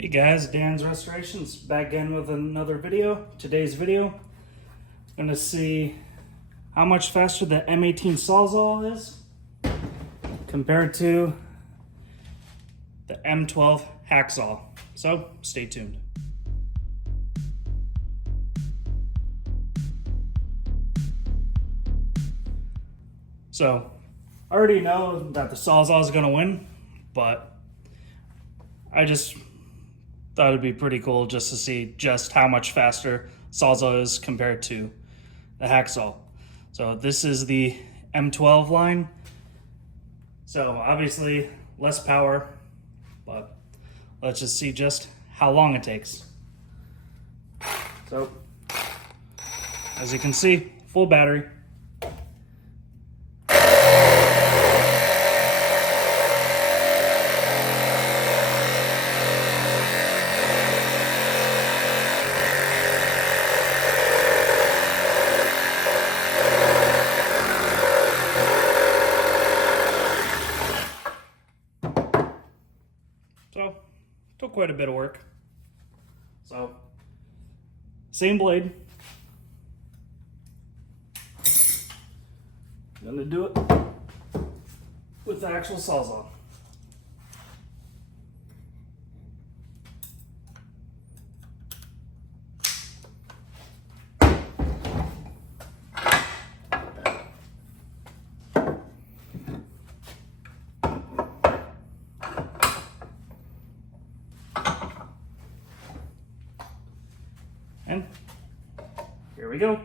Hey guys, Dan's Restorations back again with another video. Today's video, I'm gonna see how much faster the M18 Sawzall is compared to the M12 Hacksaw. So stay tuned. So I already know that the Sawzall is gonna win, but I just thought it'd be pretty cool just to see just how much faster Sawzall is compared to the Hacksaw. So this is the M12 line. So obviously less power, but let's just see just how long it takes. So as you can see, full battery. So, took quite a bit of work. So, same blade. Gonna do it with the actual Sawzall. And here we go.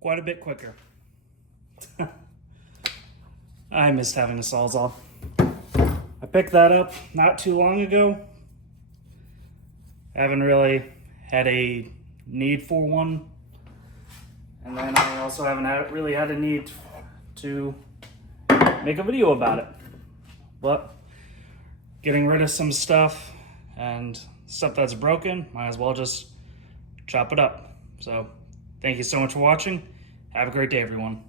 Quite a bit quicker. I missed having a Sawzall. I picked that up not too long ago. I haven't really had a need for one. And then I also haven't really had a need to make a video about it, but getting rid of some stuff and stuff that's broken, might as well just chop it up. So thank you so much for watching. Have a great day, everyone.